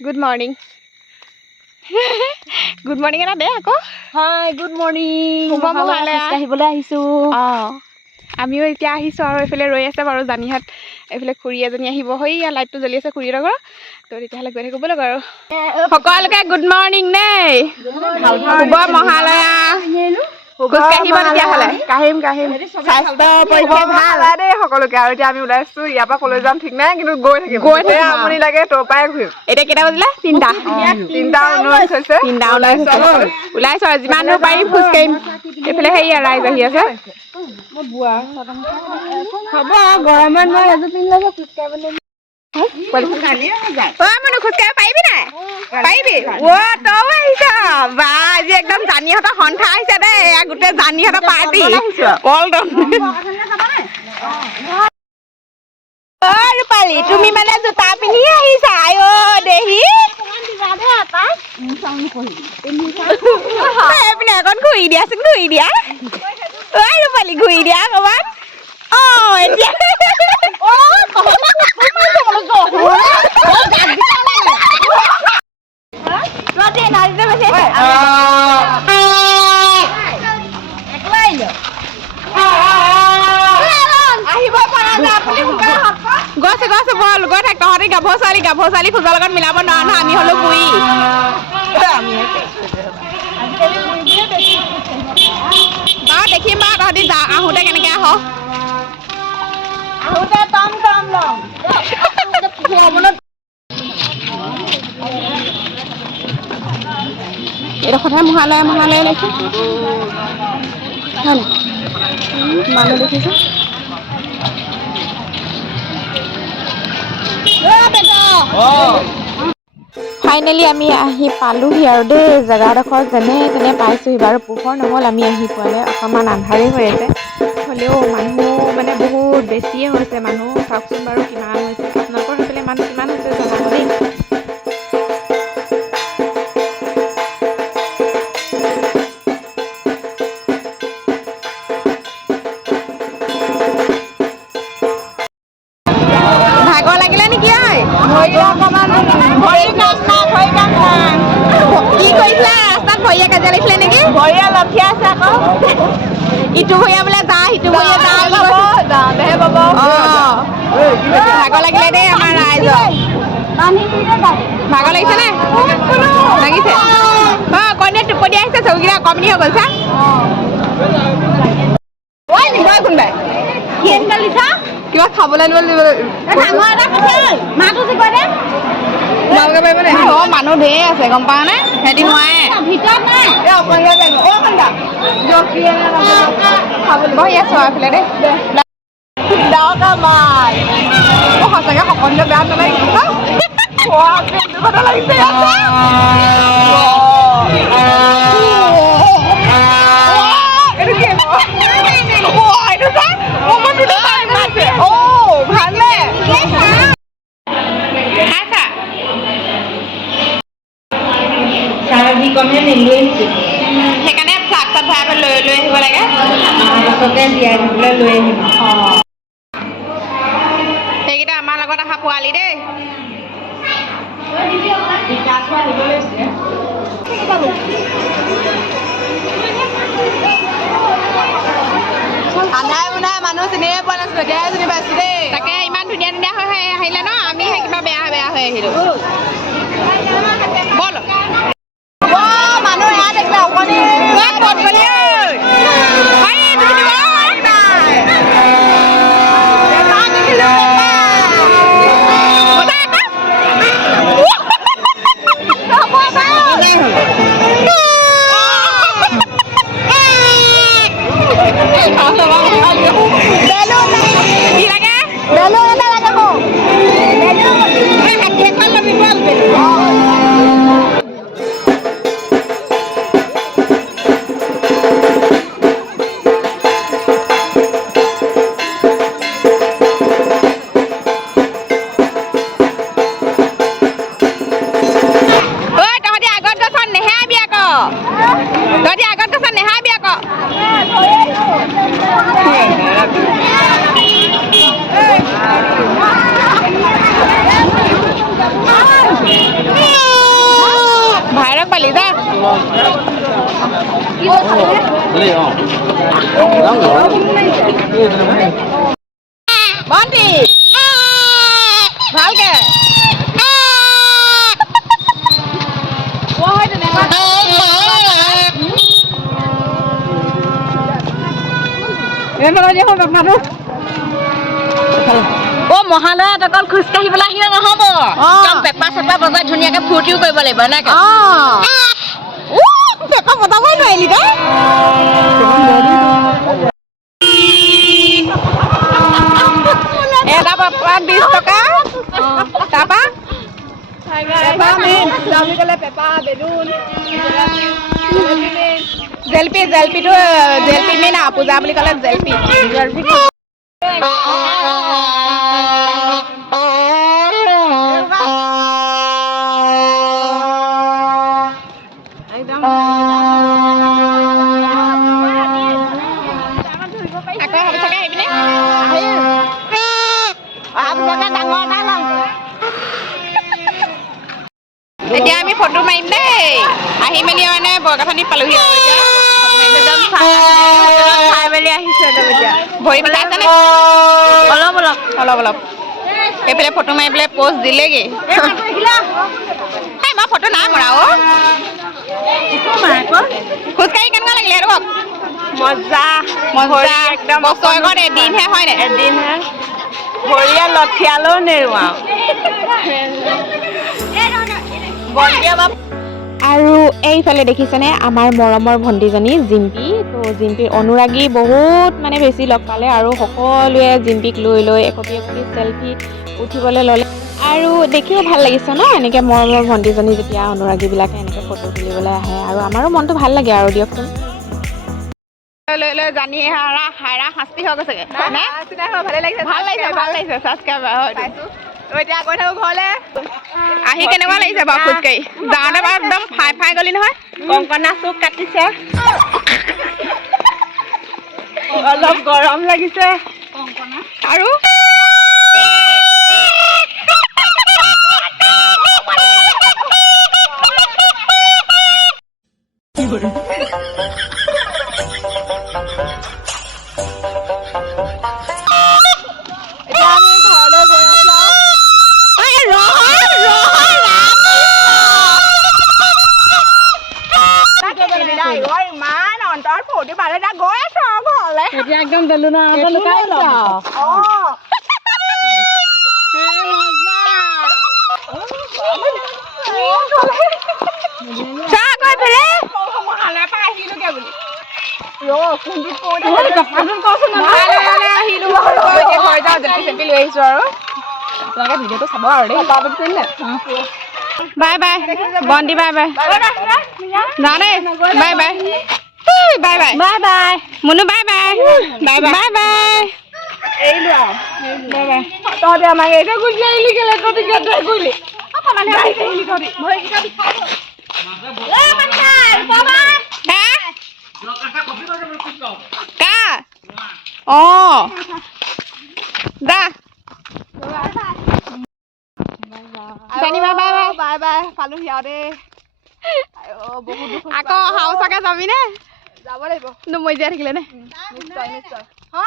Good morning good morning এটা দে আকৌ। Hi good morning. খোজকাঢ়িবলৈ আহিছোঁ। অঁ আমিও এতিয়া আহিছোঁ আৰু এইফালে ৰৈ আছে বাৰু জানিহাত এইফালে খুৰী এজনী আহিব। সেইয়া লাইটটো জ্বলি আছে খুৰীহঁতৰ ঘৰৰ তো তেতিয়াহ'লে গৈ থাকিব ব'লক আৰু। সকলোকে গুড মৰ্ণিং দেই শুভ মহালয়া। খোজকাঢ়িব তেতিয়াহ'লে। কাঢ়িম কাঢ়িম। স্বাস্থ্য পৰীক্ষা ভাল। ভাল দেই সকলোকে আৰু এতিয়া আমি ওলাইছো ইয়াৰ পৰা কলৈ যাম ঠিক নাই কিন্তু গৈ থাকিম। গৈ থাকিম যেতিয়া আৰু। আমনি লাগে তোৰ পৰাই ঘূৰিম। এতিয়া কেইটা বাজিলে? তিনিটা। তিনিটা ঊনৈছ হৈছে। তিনিটা ওলাইছো ওলাইছো আৰু যিমান দূৰ পাৰিম খোজকাঢ়িম এইফালে হেৰি ৰাইজ আহি আছে। হ'ব গৰমত মই এযোৰ পিন্ধি ল'ব খোজকাঢ়িবলৈ অ মনু খোজকাঢ়িব পাৰিবি নাই পাৰিবি অ তই আহিছ বা আজি একদম জানিহঁতৰ সন্থা আহিছে দেই এয়া গোটেই জানিহঁতৰ পাৰ্টি পল্টন অ ৰূপালী তুমি মানে জোতা পিন্ধি আহিছা আই অ দেহি এইপিনে অকণ ঘূৰি দিয়াচোন ঘূৰি দিয়া ঐ ৰূপালী ঘূৰি দিয়া অকণমান অ এতিয়া গৈছে গৈছে বল গৈ থাক তহঁতি গাভৰু ছোৱালী গাভৰু ছোৱালী খোজৰ লগত মিলাব নোৱাৰ নহয় আমি হ'লো বুঢ়ী বাৰু দেখিম বাৰু তহঁতি যা আহোঁতে কেনেকে আহ। এইডোখৰতহে মহালয়া মহালয়া লৈছে হয় নাই মানুহ দেখিছোঁ? ফাইনেলি আমি আহি পালোহি আৰু দেই জেগাডোখৰ যেনে তেনে পাইছোহি বাৰু। পোহৰ নহ'ল আমি আহি পোৱালে অকণমান আন্ধাৰেই হৈ আছে। হ'লেও মানুহ মানে বহুত বেছিয়ে হৈছে মানুহ চাওকচোন বাৰু। ভৰিয়া লঠিয়া আছে আকৌ। ইটো ভৰিয়ে বোলে যা সিটো ভৰিয়ে যা ভাগৰ লাগিলে দেই আমাৰ ৰাইজৰ। ভাগৰ লাগিছে নে? লাগিছে। অঁ কইনে টোপনি আহিছে চকুকেইটা অকণমানি হৈ গ'ল চা। কোনোবাই? কিবা খাবলৈ মানুহ ঢেৰ আছে গম পাওঁ নে? সিহঁতি নোৱাৰে। অকণমানিকে বহি আছো আৰু এইফালে দেই ডাঙৰ মাছ অ' সঁচাকে সকলোৱে বেয়া নালাগিছে ন? খোৱা পেটটো কথা লাগিছে সেইকেইটা আমাৰ লগত অহা পোৱালি দেই আন্ধাৰে মুন্ধাৰে মানুহ চিনিয়ে পোৱা নাছিলো এতিয়াহে চিনি পাইছো দেই তাকে ইমান ধুনীয়া ধুনীয়া হৈ হৈ আহিলে ন আমিহে কিবা বেয়া বেয়া হৈ আহিলো বল অ', মানুহ এয়া দেখিলে অকণি কোৱা হয় অ মহালয়াত অকল খোজকাঢ়িবলৈ আহিলে নহব। পেপা চেপা বজাই ধুনীয়াকে ফূৰ্তিও কৰিব লাগিব এনেকে টাকা বদাবাই নয়লি রে এ দাবা পাঁচ বিশ টকা তাপা জেলপি জেলপিটো জেলপি মেইন পূজা বুলি ক'লে জেলপি জেলপি এতিয়া আমি ফটো মাৰিম দেই আহি মেলি মানে বৰকাঠানি পালোহি আৰু এতিয়া খাই মেলি আহিছো একদম এতিয়া ভৰি পেলাইছেনে অলপ অলপ অলপ অলপ এইফালে ফটো মাৰি পেলাই প'ষ্ট দিলেগৈ এই মই ফটো নাই মৰা অ' খোজকাঢ়ি কেনেকুৱা লাগিলে এইটো কওক মজা মজা একদম বছৰেকত এদিনহে হয় নাই এদিনহে ভৰিয়ে লঠিয়ালেও নেৰো আৰু আৰু এইফালে দেখিছেনে আমাৰ মৰমৰ ভণ্টিজনী জিম্পী? তো জিম্পীৰ অনুৰাগী বহুত মানে বেছি লগ পালে আৰু সকলোৱে জিম্পীক লৈ লৈ একপি একপি চেলফি উঠিবলৈ ল'লে। আৰু দেখিয়ে ভাল লাগিছে ন এনেকৈ মৰমৰ ভণ্টিজনী যেতিয়া অনুৰাগীবিলাকে এনেকৈ ফটো তুলিবলৈ আহে। আৰু আমাৰো মনটো ভাল লাগে আৰু দিয়কচোন। লৈ লৈ জানি হাৰা হাৰা শাস্তি হৈ গৈছেগে ভালে লাগিছে ভাল লাগিছে ভাল লাগিছে ছাবস্ক্ৰাইবাৰ হয় এতিয়া গৈ থাকো ঘৰলে। আহি কেনেকুৱা লাগিছে বাৰু খোজকাঢ়ি যাওঁতে বাৰু একদম ফাই ফাই গলি নহয়? কংকনা চুক কাটিছে। অলপ গৰম লাগিছে। আৰু? অন্তৰ ফূৰ্তি পালে এতিয়া গৈ আছো আৰু ঘৰলে এতিয়া একদম বেলুনৰ আগত লুকাই অ চা গৈ পেলে মহালয়াৰ পৰা আহিলোগে বুলি আহিলো এতিয়া ঘৰ যাওঁ জেপি চেপি লৈ আহিছো আৰু তোমালোকে ভিডিঅ'টো চাব আৰু দেই বাই বাই বন্তি বাই বাই যাওঁ দেই bye bye bye bye bye bye Munu bye bye bye bye bye bye এৰিলো আৰু বাই বাই তহঁতে আমাক এতিয়া গুচি আহিলি কেলে তহঁতি কিয় তই কৰিলি মানে আহিলি তহঁতি ভৰিকেইটা বিষাব কা অঁ দা জানি bye bye bye bye bye পালোহি আৰু দেই আইঅ, বহুত দুখ আকৌ অহা বছৰকে যাবি লাগিব নমৰি জীয়াই থাকিলে নে নিশ্চয় নিশ্চয় হা